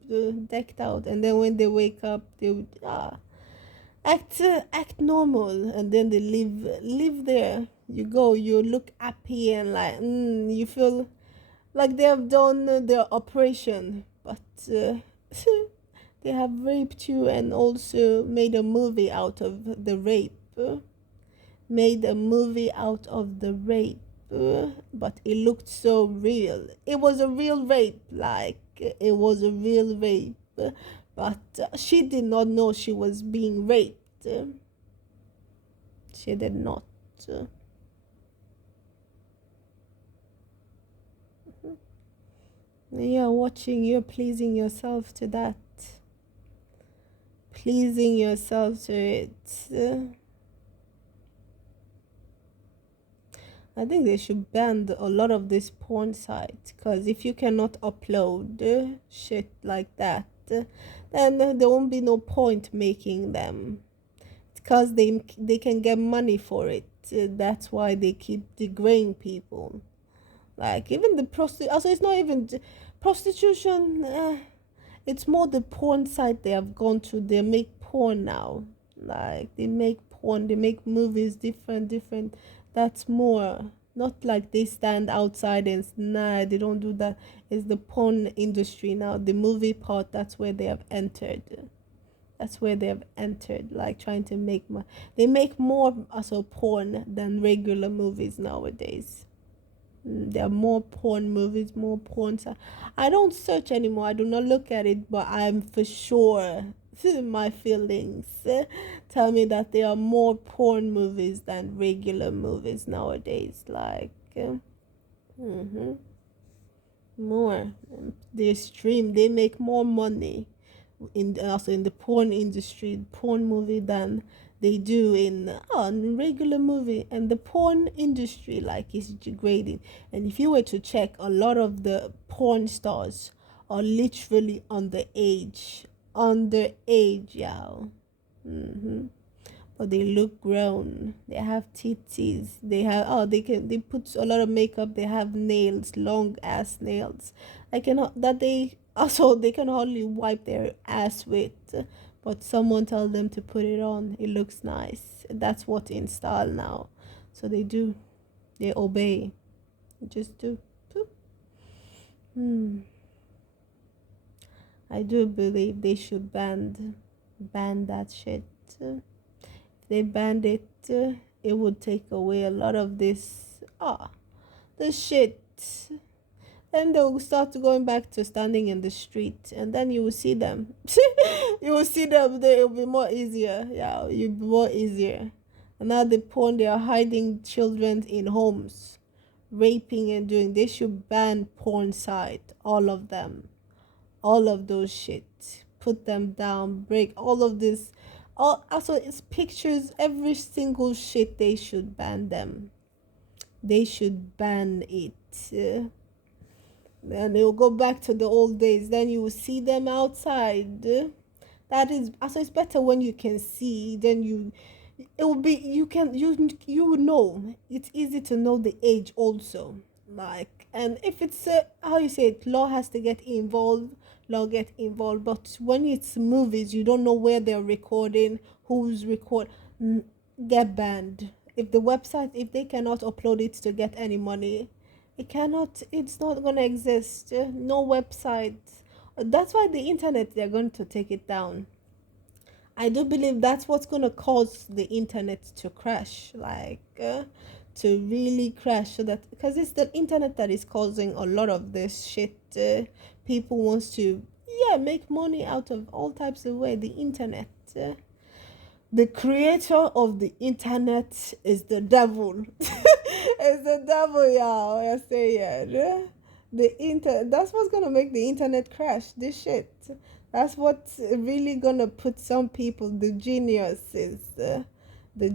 decked out, and then when they wake up they would act normal, and then they live there. You look happy, and like you feel like they have done their operation, but they have raped you and also made a movie out of the rape. But it looked so real. It was a real rape, but she did not know she was being raped. She did not. You're watching, you're pleasing yourself to that. Pleasing yourself to it. I think they should ban a lot of these porn sites, because if you cannot upload shit like that, then there won't be no point making them, because they can get money for it. That's why they keep degrading people. Like even the also it's not even prostitution. It's more the porn site they have gone to. They make porn now. Like they make porn, they make movies different. That's more. Not like they stand outside and nah, they don't do that. It's the porn industry now. The movie part, that's where they have entered. That's where they have entered, like trying to make more. They make more also porn than regular movies nowadays. There are more porn movies, more porn. I don't search anymore. I do not look at it, but I'm for sure my feelings tell me that there are more porn movies than regular movies nowadays. Like, mm-hmm, more. They stream. They make more money in also in the porn industry, porn movie than they do in regular movie. And the porn industry like is degrading. And if you were to check, a lot of the porn stars are literally underage, yeah. Mm-hmm. But they look grown. They have titties. They put a lot of makeup. They have nails, long ass nails. I cannot that they also they can hardly wipe their ass with. But someone tell them to put it on. It looks nice. That's what's in style now. So they do. They obey. Just do. Hmm. I do believe they should ban that shit. They banned it, it would take away a lot of this shit. Then they'll start going back to standing in the street, and then you will see them. You will see them. There will be more easier. Yeah, you'll be more easier. And now the porn, they are hiding children in homes, raping and doing. They should ban porn site, all of them, all of those shit. Put them down. Break all of this. All also it's pictures. Every single shit. They should ban them. They should ban it. And they'll go back to the old days. Then you will see them outside. That is also it's better when you can see. Then it will be you will know. It's easy to know the age also. Like and if it's how you say it, law has to get involved. Law get involved. But when it's movies, you don't know where they're recording, who's get banned. If the website if they cannot upload it to get any money, it's not gonna exist. No website. That's why the internet they're going to take it down. I do believe that's what's gonna cause the internet to crash, like to really crash. So that because it's the internet that is causing a lot of this shit. People wants to make money out of all types of way. The internet. The creator of the internet is the devil. It's the devil, y'all. I say yeah. That's what's gonna make the internet crash. This shit. That's what's really gonna put some people, the geniuses, the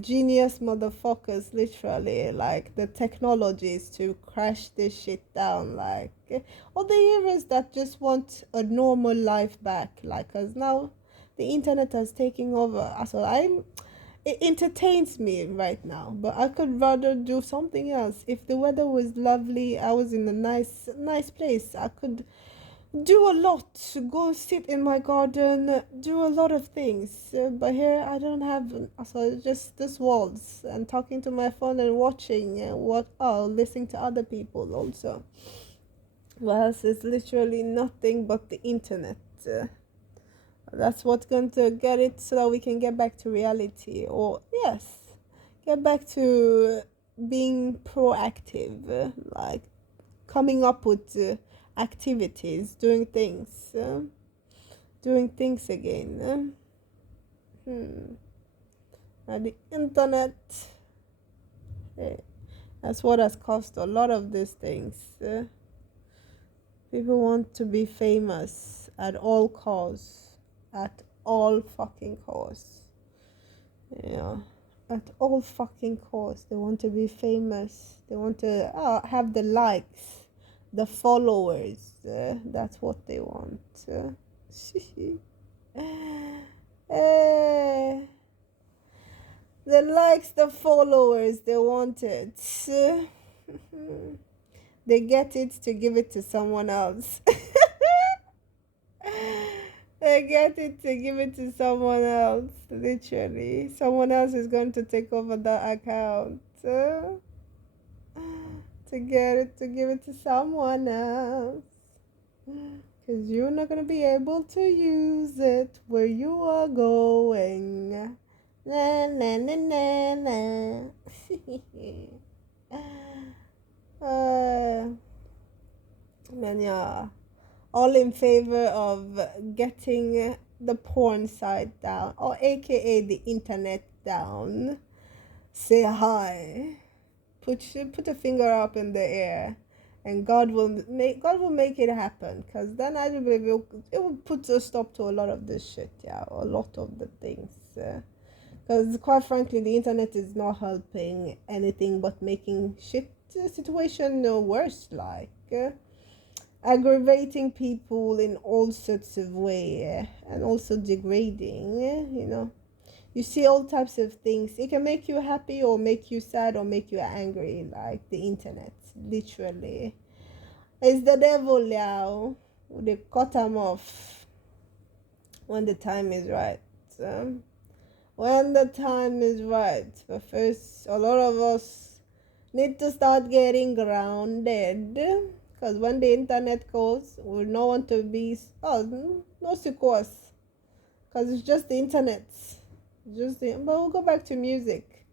genius motherfuckers, literally, like the technologies to crash this shit down, like all the heroes that just want a normal life back, like, cause now the internet has taken over. So it entertains me right now, but I could rather do something else. If the weather was lovely, I was in a nice place, I could do a lot, go sit in my garden, do a lot of things, but here I don't have, so just this walls and talking to my phone and watching listening to other people also. Well, it's literally nothing but the internet. That's what's going to get it so that we can get back to reality, or yes, get back to being proactive, like coming up with activities, doing things again. And the internet, that's what has caused a lot of these things. People want to be famous at all costs. At all fucking costs. Yeah. At all fucking costs. They want to be famous. They want to have the likes, the followers. That's what they want. The likes, the followers, they want it. They get it to give it to someone else. They get it to give it to someone else. Literally. Someone else is going to take over that account. To get it, to give it to someone else. Because you're not going to be able to use it where you are going. Na na na na na. uh, man, yeah. All in favor of getting the porn site down, or aka the internet down. Say hi. Put a finger up in the air, and God will make it happen. Cause then I believe it will put a stop to a lot of this shit. Yeah, a lot of the things. Because quite frankly, the internet is not helping anything but making shit situation worse. Like. Aggravating people in all sorts of ways, and also degrading, you see all types of things. It can make you happy or make you sad or make you angry, like the internet. Literally, it's the devil. Yeah, they cut them off when the time is right. When the time is right. But first, a lot of us need to start getting grounded. Because when the internet goes, we don't want to be, no sequels. Because it's just the internet. But we'll go back to music.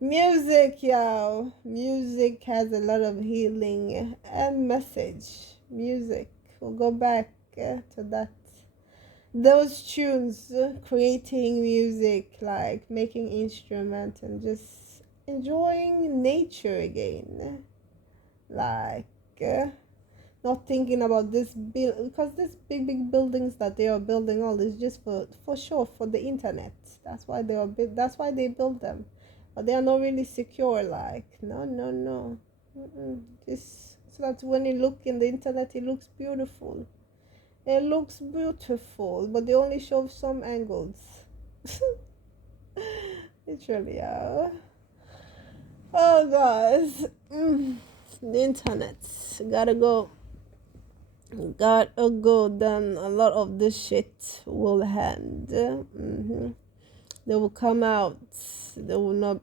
Music, y'all. Music has a lot of healing and message. Music. We'll go back to that. Those tunes, creating music, like making instruments and just enjoying nature again. Like, not thinking about this because this big buildings that they are building all is just for sure for the internet. That's why that's why they build them, but they are not really secure. Like, no. Just so that when you look in the internet, it looks beautiful. It looks beautiful, but they only show some angles. Literally, yeah. Oh, guys. The internet. Gotta go. Then a lot of this shit will end. They will come out. They will not.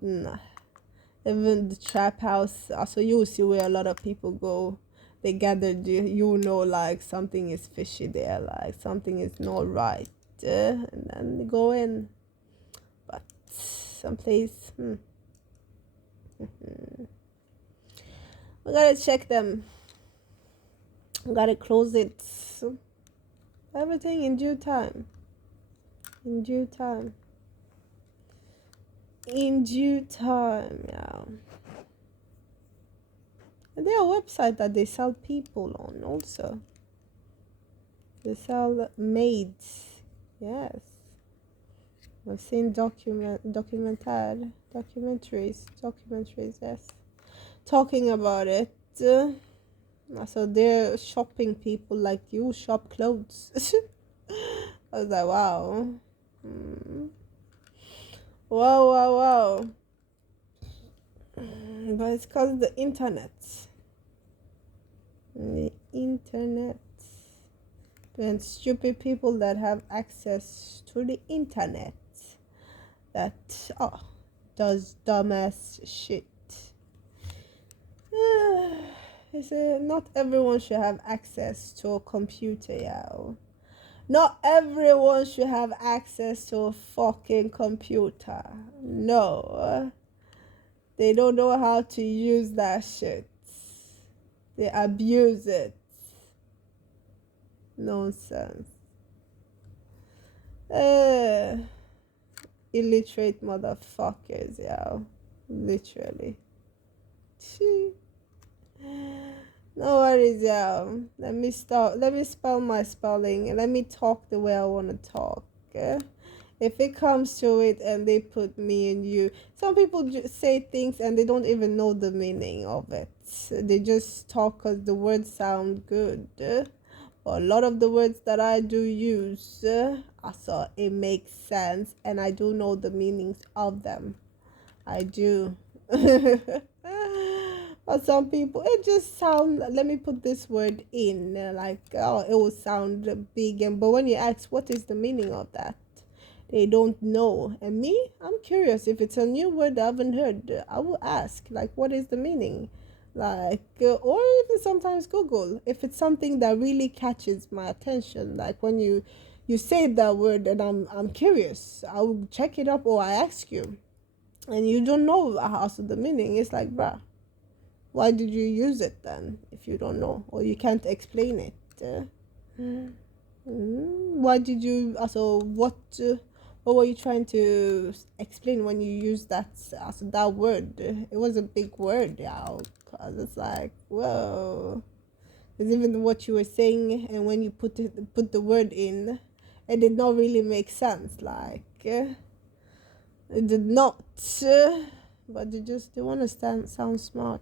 Even the trap house. Also, you will see where a lot of people go. They gathered. Like something is fishy there. Like something is not right. And then they go in. But someplace. We gotta check them. We gotta close it. Everything in due time. In due time. Yeah. And there are websites that they sell people on also. They sell maids. Yes. I've seen documentaries, yes. Talking about it. So they're shopping people like you shop clothes. I was like, wow. Wow. But it's because the internet. And stupid people that have access to the internet that does dumbass shit. Not everyone should have access to a computer, yo. Not everyone should have access to a fucking computer. No. They don't know how to use that shit. They abuse it. Nonsense. Illiterate motherfuckers, yo. Literally. No worries, yo. Let me spell my spelling. Let me talk the way I want to talk. If it comes to it and they put me and you, some people say things and they don't even know the meaning of it. They just talk because the words sound good. But a lot of the words that I do use, it makes sense and I do know the meanings of them. I do. But some people, it just sound. Let me put this word in, like, oh, it will sound big, and but when you ask what is the meaning of that, they don't know. And me, I'm curious. If it's a new word I haven't heard, I will ask, like, what is the meaning? Like, or even sometimes Google. If it's something that really catches my attention, like when you say that word and I'm curious, I will check it up or I ask you, and you don't know also the meaning. It's like, bruh, why did you use it then if you don't know or you can't explain it? Why did you also what were you trying to explain when you used that also that word? It was a big word, yeah. Cause it's like, whoa. Because even what you were saying and when you put the word in, it did not really make sense. Like, it did not. But they want to sound smart.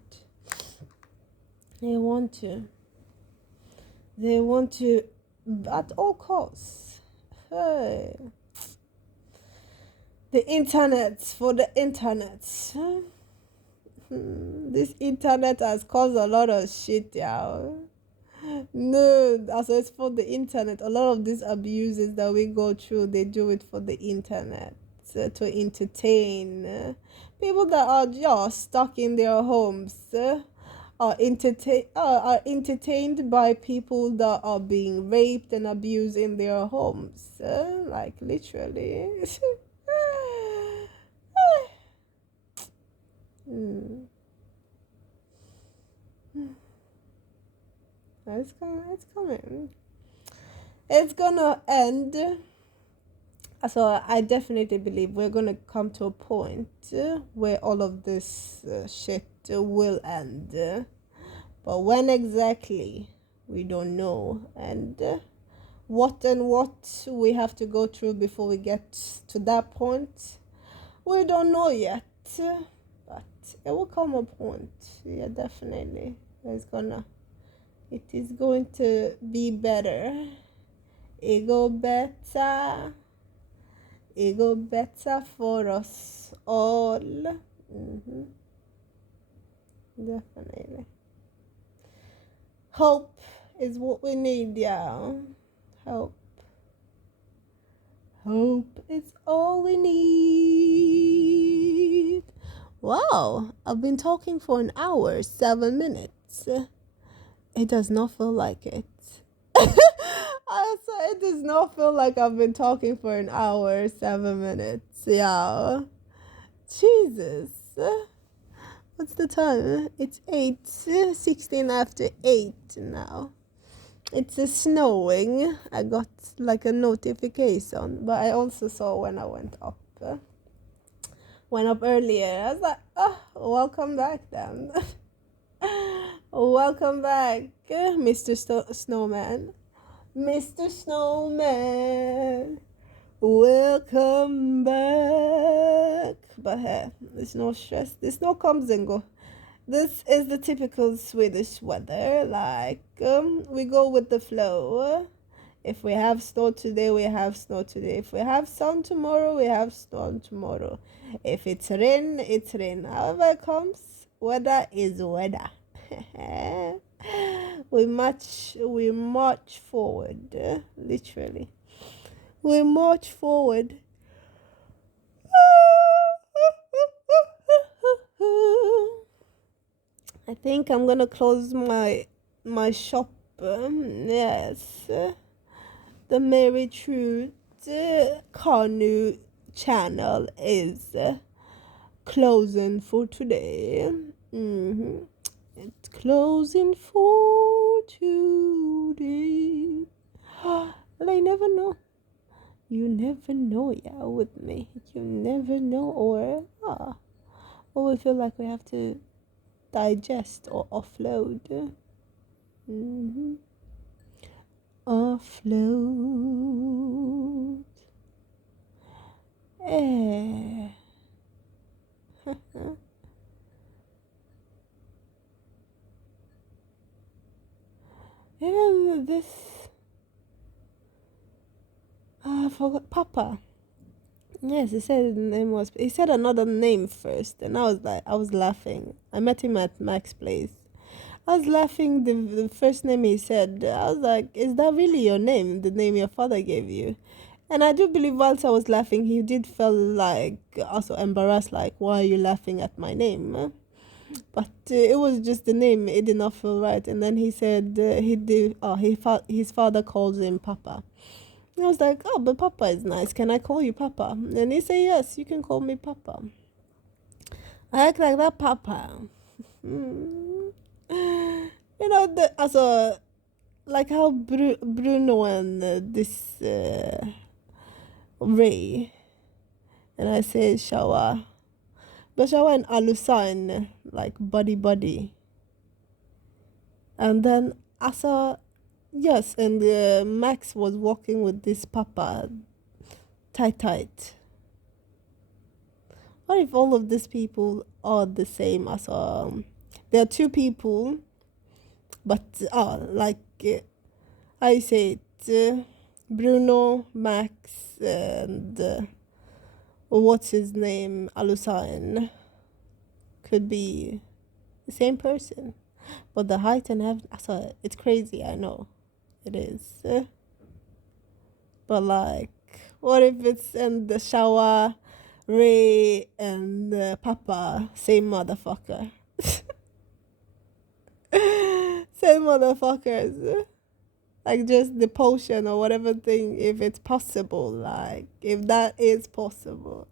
They want to. They want to at all costs. Hey. The internet for the internet. This internet has caused a lot of shit, yeah. No, also it's for the internet. A lot of these abuses that we go through, they do it for the internet, to entertain people that are just stuck in their homes. Are entertained by people that are being raped and abused in their homes, like literally. Hmm. It's coming. It's gonna end. So I definitely believe we're gonna come to a point where all of this shit will end. But when exactly, we don't know. And what we have to go through before we get to that point, we don't know yet. But it will come a point. Yeah, definitely. It is going to be better. It go better. It go better for us all. Definitely. Hope is what we need, yeah. Hope. Hope is all we need. Wow, I've been talking for an hour, 7 minutes. It does not feel like it. I said it does not feel like I've been talking for an hour, 7 minutes. Yeah. Jesus. What's the time? It's 8:16 after 8 now. It's snowing. I got like a notification, but I also saw when I went up. Went up earlier. I was like, oh, welcome back then. Welcome back, Mr. Snowman. Mr. Snowman, welcome back. But hey, there's no stress. The snow comes and go. This is the typical Swedish weather. Like, we go with the flow. If we have snow today, we have snow today. If we have sun tomorrow, we have snow tomorrow. If it's rain, it's rain. However it comes, weather is weather. we march forward, literally. We march forward. I think I'm gonna close my shop. Yes, the Mary Truth Canoe channel is closing for today. It's closing for today. Well, I never know. You never know, yeah, with me. You never know, or we feel like we have to digest or offload. Offload. Even this, I forgot, Papa. Yes, he said his name was. He said another name first, and I was laughing. I met him at Mac's place. I was laughing. The first name he said, I was like, "Is that really your name? The name your father gave you?" And I do believe whilst I was laughing, he did feel like also embarrassed, like, "Why are you laughing at my name?" But it was just the name. It did not feel right. And then he said he did. Oh, his father calls him Papa. I was like, oh, but Papa is nice. Can I call you Papa? And he said, yes, you can call me Papa. I act like that, Papa. Hmm. You know, also, like how Bruno and this Ray, and I say Shawa. But Shawa and Alusan, like buddy. And then Asa, yes, and Max was walking with this Papa tight. What if all of these people are the same as there are two people, but like I say it, Bruno, Max, and what's his name, Alusain, could be the same person, but the height and so it's crazy. I know it is, but like, what if it's in the shower? Ray and Papa, same motherfucker. Same motherfuckers. Like just the potion or whatever thing, if it's possible, like if that is possible.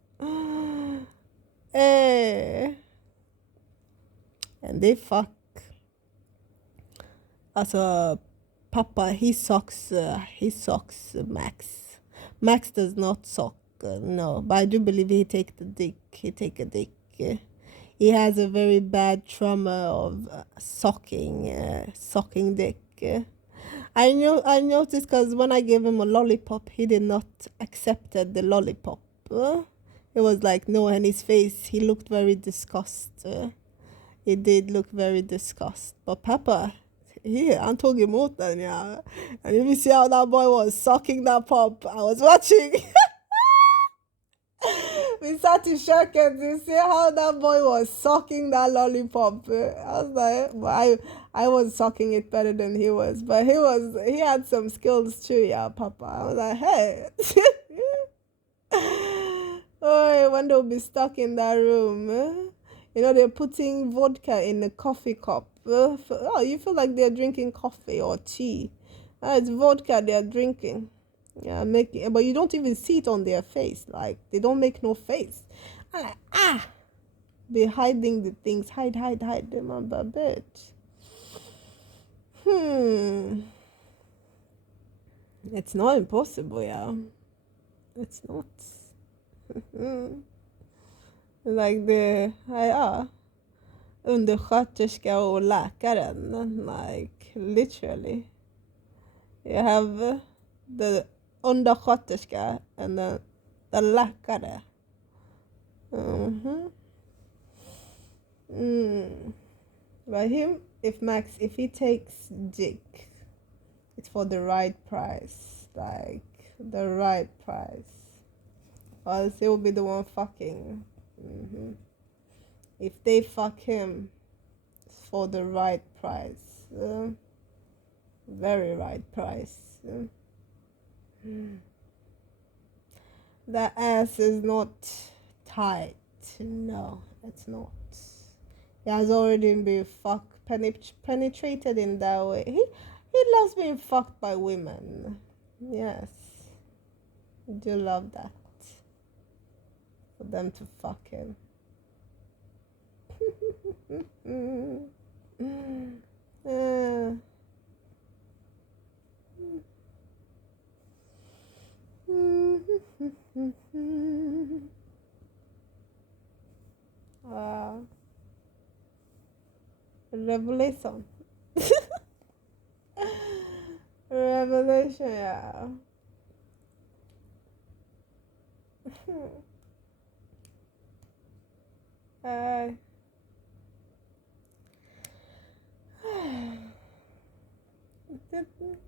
Eh. And they fuck as a Papa. He sucks Max. Max does not suck. No, but I do believe he take the dick. He take a dick. He has a very bad trauma of sucking dick. I noticed because when I gave him a lollipop, he did not accepted the lollipop. It was like no, and his face, he looked very disgusted. He did look very disgusted. But Papa, I'm talking more than yeah. And if you see how that boy was sucking that pop, I was watching. We sat in shock and to see how that boy was sucking that lollipop. I was like, well, I was sucking it better than he was, but he had some skills too, yeah, Papa. I was like, hey. Oh, when they'll be stuck in that room, you know, they're putting vodka in a coffee cup. Oh, you feel like they're drinking coffee or tea. It's vodka they're drinking. Yeah, but you don't even see it on their face. Like they don't make no face. I'm like, they're hiding the things. Hide them on a bit. It's not impossible, yeah. It's not. Like undersköterska och läkaren. Like literally. You have the undersköterska and the läkare. But him, if he takes dick, it's for the right price. Like the right price. Or else he will be the one fucking. If they fuck him, it's for the right price. Very right price. The ass is not tight. No, it's not. He has already been penetrated in that way. He loves being fucked by women. Yes. I do love that. For them to fuck him. Wow. Revelation. Revelation, yeah. uh,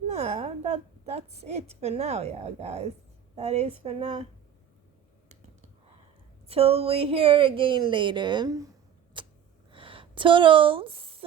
no, that's it for now, yeah, guys. That is for now. Till we hear again later. Toodles.